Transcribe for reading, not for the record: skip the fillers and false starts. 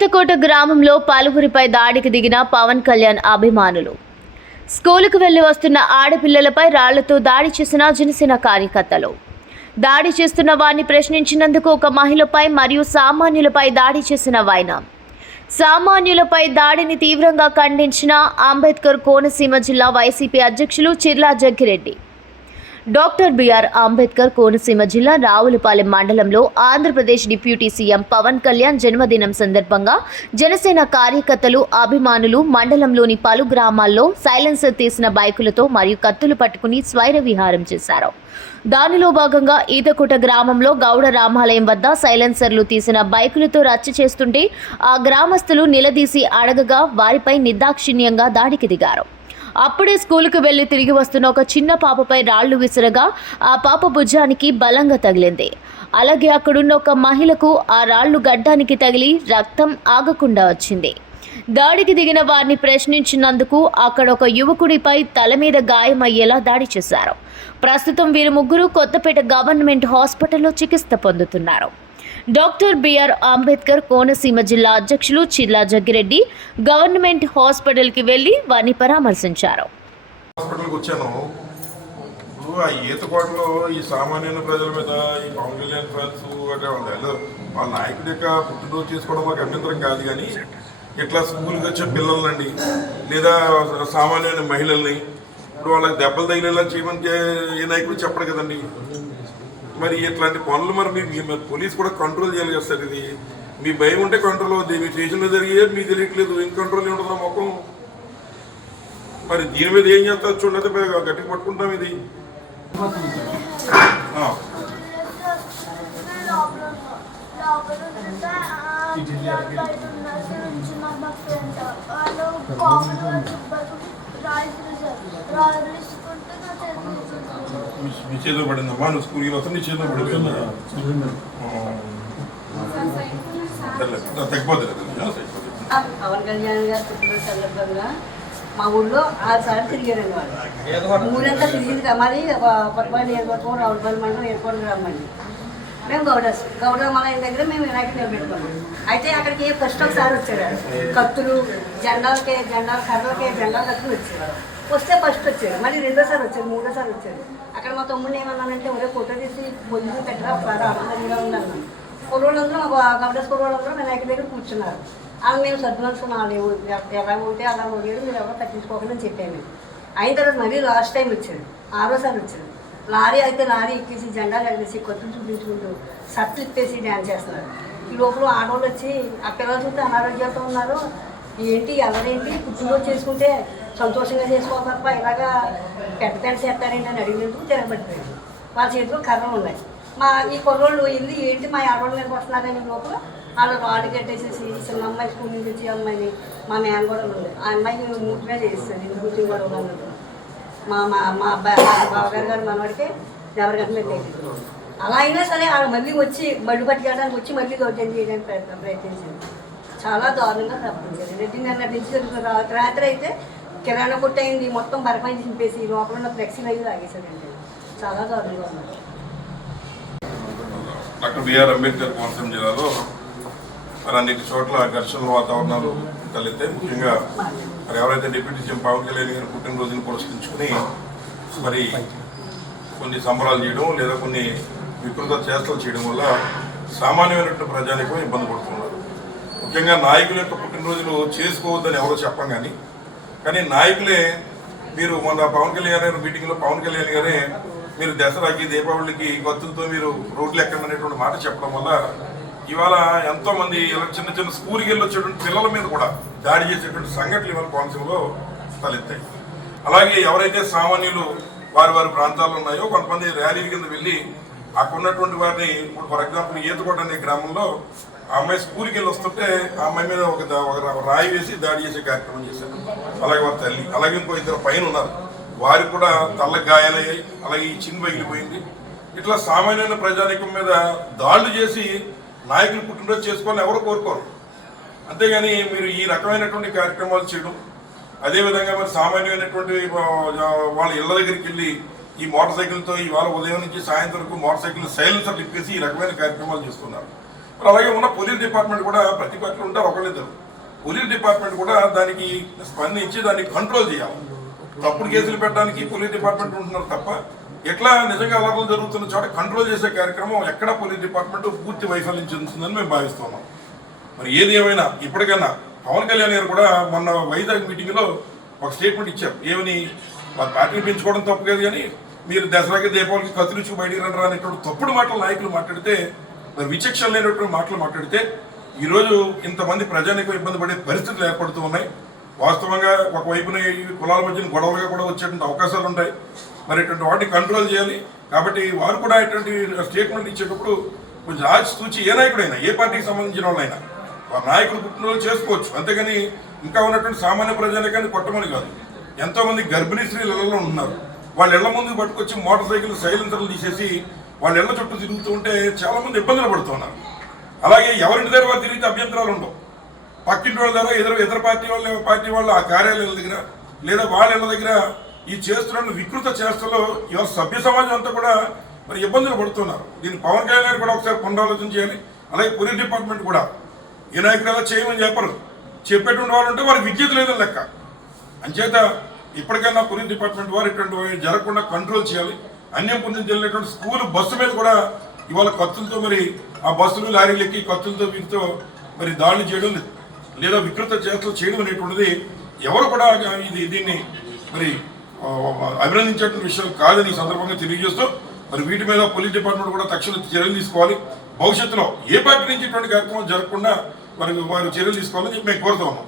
ఈతకోట గ్రామంలో పలువురిపై దాడికి దిగిన పవన్ కళ్యాణ్ అభిమానులు. స్కూలుకు వెళ్లి వస్తున్న ఆడపిల్లలపై రాళ్లతో దాడి చేసిన జనసేన కార్యకర్తలు. దాడి చేస్తున్న వారిని ప్రశ్నించినందుకు ఒక మహిళపై మరియు సామాన్యులపై దాడి చేసిన వైనం. సామాన్యులపై దాడిని తీవ్రంగా ఖండించిన అంబేద్కర్ కోనసీమ జిల్లా వైసీపీ అధ్యక్షులు చిర్లా జగ్గిరెడ్డి. డాక్టర్ బిఆర్ అంబేద్కర్ కోనసీమ జిల్లా రావులపాలెం మండలంలో ఆంధ్రప్రదేశ్ డిప్యూటీ సీఎం పవన్ కళ్యాణ్ జన్మదినం సందర్భంగా జనసేన కార్యకర్తలు, అభిమానులు మండలంలోని పలు గ్రామాల్లో సైలెన్సర్ తీసిన బైకులతో మరియు కత్తులు పట్టుకుని స్వైర విహారం చేశారు. దానిలో భాగంగా ఈతకోట గ్రామంలో గౌడ రామాలయం వద్ద సైలెన్సర్లు తీసిన బైకులతో రచ్చ చేస్తుంటే ఆ గ్రామస్తులు నిలదీసి అడగగా వారిపై నిర్దాక్షిణ్యంగా దాడికి దిగారు. అప్పుడే స్కూలుకు వెళ్లి తిరిగి వస్తున్న ఒక చిన్న పాపపై రాళ్లు విసరగా ఆ పాప భుజానికి బలంగా తగిలింది. అలాగే అక్కడున్న ఒక మహిళకు ఆ రాళ్లు గడ్డానికి తగిలి రక్తం ఆగకుండా వచ్చింది. దాడికి దిగిన వారిని ప్రశ్నించినందుకు అక్కడ ఒక యువకుడిపై తల మీద గాయమయ్యేలా దాడి చేశారు. ప్రస్తుతం వీరు ముగ్గురు కొత్తపేట గవర్నమెంట్ హాస్పిటల్లో చికిత్స పొందుతున్నారు. డాక్టర్ బిఆర్ అంబేద్కర్ కోనసీమ జిల్లా అధ్యక్షులు చిర్లా జగ్గిరెడ్డి గవర్నమెంట్ హాస్పిటల్కి వెళ్లి వారిని పరామర్శించారు. హాస్పిటల్కి వచ్చాను. ఇప్పుడు ఆ ఈతకోటలో ఈ సామాన్య ప్రజల మీద ఈ పవన్ కళ్యాణ్ ఫ్యాన్స్ వాళ్ళ నాయకుడి యొక్క పుట్టినరోజు చేసుకోవడం మాకు అభ్యంతరం కాదు, కానీ ఇట్లా స్కూల్కి వచ్చే పిల్లలండి లేదా సామాన్యమైన మహిళల్ని ఇప్పుడు వాళ్ళకి దెబ్బలు తగిలేలా చేయమని ఏ నాయకుడు చెప్పడు కదండి. మరి ఇట్లాంటి పనులు మరి మీ పోలీస్ కూడా కంట్రోల్ చేయాలి కదా సార్. ఇది మీ భయం ఉంటే కంట్రోల్ అవుతుంది, మీ స్టేషన్లో జరిగే మీకు తెలియట్లేదు, ఏం కంట్రోల్ ఉండదు మొక్కం. మరి దీని మీద ఏం చేస్తారు చూడలేదు, గట్టిగా పట్టుకుంటాం. ఇది మీ చేతిలో పడిందమ్మా, నువ్వు స్కూల్కి వస్తే నీ చేతిలో పడిపోయిందా? పవన్ కళ్యాణ్ గారు పుట్టినరోజు సందర్భంగా మా ఊళ్ళో 6 సార్లు తిరిగారండి వాళ్ళు. ఊరంతా తిరిగింది కదా. మాది కొత్తపల్లి ఎయిర్పోర్ట్, రావులపల్లి మండలం ఎయిర్పోర్ట్ రమ్మండి. మేము గౌడరామాలయం దగ్గర మేము వినాయకుడు నిలబెట్టుకున్నాం. అయితే అక్కడికి ఫస్ట్ ఒకసారి వచ్చారు కత్తులు, జెండాలు కత్తులు వచ్చారు. వస్తే ఫస్ట్ వచ్చారు, మళ్ళీ రెండోసారి వచ్చారు, మూడోసారి వచ్చారు. అక్కడ మా తమ్ముడిని ఏమన్నానంటే ఒరే ఫోటో తీసి పొద్దున్న పెట్టరా ఒకసారి ఆనందంగా ఉన్నాను. కుర్రోళ్ళందరూ గౌడస్ కుర్రోళ్ళందరూ వినాయకుడి దగ్గర కూర్చున్నారు. వాళ్ళు మేము సర్దుమనుకున్న వాళ్ళు ఎలా ఉంటే అలా ఉండేది, మీరు ఎవరో పట్టించుకోకుండా చెప్పాను. అయిన తర్వాత మళ్ళీ లాస్ట్ టైం వచ్చారు, 6ఓసారి వచ్చారు. లారీ ఎక్కేసి జెండాలు ఎగరేసి కొత్తలు చూపించుకుంటూ షర్ట్లు ఇప్పేసి డ్యాన్స్ చేస్తున్నారు. ఈ లోపల ఆడవాళ్ళు వచ్చి ఆ పిల్లలు చూస్తే అనారోగ్యంతో ఉన్నారు, ఏంటి ఎవరేంటి పుట్టినరోజు చేసుకుంటే సంతోషంగా చేసుకోవాలి తప్ప ఇలాగా పెద్ద చేస్తారేంటి అని అడిగినందుకు తిరగబడిపోయారు. వాళ్ళ చేతిలో కర్రలు ఉన్నాయి. మా ఈ కుర్రోళ్ళు వెళ్ళి ఏంటి మా ఆడవాళ్ళు మీద వస్తున్నారని లోపల వాళ్ళు రాళ్ళు కట్టేసేసి చిన్న అమ్మాయి స్కూల్ నుంచి వచ్చి అమ్మాయిని మా మేన కూడా ఉంది, ఆ అమ్మాయిని మూర్తిగా చేస్తారు. ఇంటి గురించి కూడా ఉన్నట్టు మా అబ్బాయి బావగారు గారు మనవాడికి ఎవరి గంటలు తెచ్చారు. అలా అయినా సరే వాళ్ళు మళ్ళీ వచ్చి బళ్ళు పట్టుకెళ్ళడానికి వచ్చి మళ్ళీ దౌర్జన్యం చేయడానికి ప్రయత్నించారు. చాలా దారుణంగా తప్పించారు. నటించి రాత్రి అయితే కిరాణా కొట్టు అయింది, మొత్తం బరపై చింపేసి లోపల ఉన్న ఫ్లెక్సీలు అవి తాగేశారండి. చాలా దారుణంగా ఉన్నారు. డాక్టర్ బిఆర్ అంబేద్కర్ కోనసీమ జిల్లాలో మరి అన్నిటి చోట్ల ఘర్షణ వాతావరణాలు తలెత్తే, ముఖ్యంగా మరి ఎవరైతే డిప్యూటీ సీఎం పవన్ కళ్యాణ్ గారి పుట్టినరోజును పురస్కరించుకుని మరి కొన్ని సంబరాలు చేయడం లేదా కొన్ని వికృత చేష్టలు చేయడం వల్ల సామాన్యమైనటువంటి ప్రజానికం ఇబ్బంది పడుతున్నారు. ముఖ్యంగా నాయకుల యొక్క పుట్టినరోజులు చేసుకోవద్దని ఎవరో చెప్పం, కానీ నాయకులే మీరు మన పవన్ కళ్యాణ్ గారి మీటింగ్లో పవన్ కళ్యాణ్ గారే మీరు దసరాకి దీపావళికి గొత్తులతో మీరు రోడ్లు ఎక్కండి అనేటువంటి మాట చెప్పడం వల్ల ఇవాళ ఎంతోమంది చిన్న చిన్న స్కూల్కి వెళ్ళి వచ్చేటువంటి పిల్లల మీద కూడా దాడి చేసేటువంటి సంఘటనలు ఇవాళ కోనసీమలో తలెత్తాయి. అలాగే ఎవరైతే సామాన్యులు వారి ప్రాంతాల్లో ఉన్నాయో కొంతమంది ర్యాలీల కింద వెళ్ళి అక్కడ ఉన్నటువంటి వారిని, ఇప్పుడు ఫర్ ఎగ్జాంపుల్ ఈతకోట అనే గ్రామంలో ఆ అమ్మాయి స్కూల్కి వెళ్ళి వస్తుంటే ఆ అమ్మాయి మీద ఒక రాయి వేసి దాడి చేసే కార్యక్రమం చేశారు. అలాగే వారి తల్లి, అలాగే ఇంకో 2 పైన ఉన్నారు, వారికి కూడా తల్లకు గాయాలయ్యాయి, అలాగే ఈ చిన్న పగిలిపోయింది. ఇట్లా సామాన్యమైన ప్రజానీకం మీద దాడులు చేసి నాయకులు పుట్టినరోజు చేసుకోవాలని ఎవరు కోరుకోరు. అంతేగాని మీరు ఈ రకమైనటువంటి కార్యక్రమాలు చేయడం, అదేవిధంగా మరి సామాన్యమైనటువంటి వాళ్ళ ఇళ్ల దగ్గరికి వెళ్ళి ఈ మోటార్ సైకిల్తో ఇవాళ ఉదయం నుంచి సాయంత్రం వరకు మోటార్ సైకిల్ సైలెన్సర్ తిప్పేసి ఈ రకమైన కార్యక్రమాలు చేస్తున్నారు. మరి అలాగే ఉన్న పోలీస్ డిపార్ట్మెంట్ కూడా ప్రతి పార్టీలో ఉంటారు ఒకళ్ళిద్దరు. పోలీస్ డిపార్ట్మెంట్ కూడా దానికి స్పందించి దాన్ని కంట్రోల్ చేయాలి. తప్పుడు కేసులు పెట్టడానికి పోలీస్ డిపార్ట్మెంట్ ఉంటున్నారు తప్ప ఎట్లా నిజంగా అలర్లు జరుగుతున్న చోట కంట్రోల్ చేసే కార్యక్రమం ఎక్కడ పోలీస్ డిపార్ట్మెంట్ పూర్తి వైఫల్యం చెందుతుందని మేము భావిస్తున్నాం. మరి ఏది ఏమైనా ఇప్పటికైనా పవన్ కళ్యాణ్ గారు కూడా మొన్న వైజాగ్ మీటింగ్లో ఒక స్టేట్మెంట్ ఇచ్చారు. ఏమని వాళ్ళ పార్టీని పెంచుకోవడం తప్పు కాదు, కానీ మీరు దసరాకి దీపావళికి కత్తిరించి బయటికి రండి అనేటువంటి తప్పుడు మాటలు నాయకులు మాట్లాడితే, మరి విచక్షణ లేనటువంటి మాటలు మాట్లాడితే ఈరోజు ఇంతమంది ప్రజానికి ఇబ్బంది పడే పరిస్థితులు ఏర్పడుతూ ఉన్నాయి. వాస్తవంగా ఒకవైపున ఈ కులాల మధ్యన గొడవలుగా కూడా వచ్చేటువంటి అవకాశాలు ఉంటాయి. మరి ఇటువంటి వాటిని కంట్రోల్ చేయాలి. కాబట్టి వారు కూడా ఇటువంటి స్టేట్మెంట్ ఇచ్చేటప్పుడు కొంచెం ఆచితూచి ఏ నాయకుడైనా, ఏ పార్టీకి సంబంధించిన వాళ్ళైనా ఆ నాయకులు పుట్టినరోజు చేసుకోవచ్చు, అంతేగాని ఇంకా ఉన్నటువంటి సామాన్య ప్రజానికాన్ని కొట్టమని కాదు. ఎంతోమంది గర్భిణీ స్త్రీలు ఇళ్లలో ఉన్నారు. వాళ్ళ ఇళ్ల ముందు పట్టుకొచ్చి మోటార్ సైకిల్ సైలెన్సర్లు తీసేసి వాళ్ళ ఇళ్ల చుట్టూ తిరుగుతూ ఉంటే చాలా మంది ఇబ్బందులు పడుతున్నారు. అలాగే ఎవరింటి దగ్గర వారు తిరిగితే అభ్యంతరాలు ఉండవు. పక్కింటి వాళ్ళ దగ్గర ఇతర పార్టీ వాళ్ళ ఆ కార్యాలయాల దగ్గర లేదా వాళ్ళ ఇళ్ల దగ్గర ఈ చేస్తున్న వికృత చేష్టలో ఇవాళ సభ్య సమాజం అంతా కూడా మరి ఇబ్బందులు పడుతున్నారు. దీన్ని పవన్ కళ్యాణ్ గారు కూడా ఒకసారి పునరాలోచన చేయాలి. అలాగే పోలీస్ డిపార్ట్మెంట్ కూడా ఏ నాయకుడు ఎలా చేయమని చెప్పరు, చెప్పేటువంటి వాళ్ళు ఉంటే వారికి విద్యుత్ లేదని లెక్క. అంచేత ఇప్పటికైనా పోలీస్ డిపార్ట్మెంట్ వారు ఇటువంటి జరగకుండా కంట్రోల్ చేయాలి. అన్యం పొందిన వెళ్ళినటువంటి స్కూల్ బస్సు మీద కూడా ఇవాళ కత్తులతో మరి ఆ బస్సులు లారీలు ఎక్కి కత్తులతో వీటితో మరి దాడులు చేయడం లేదా వికృత చేష్టలు చేయడం అనేటువంటిది ఎవరు కూడా దీన్ని మరి అభినందించేటువంటి విషయం కాదని ఈ సందర్భంగా తెలియజేస్తూ మరి వీటి మీద పోలీస్ డిపార్ట్మెంట్ కూడా తక్షణ చర్యలు తీసుకోవాలి. భవిష్యత్తులో ఏ పార్టీ నుంచి ఇటువంటి కార్యక్రమం జరగకుండా వారు చర్యలు తీసుకోవాలని చెప్పి మేము కోరుతా ఉన్నాం.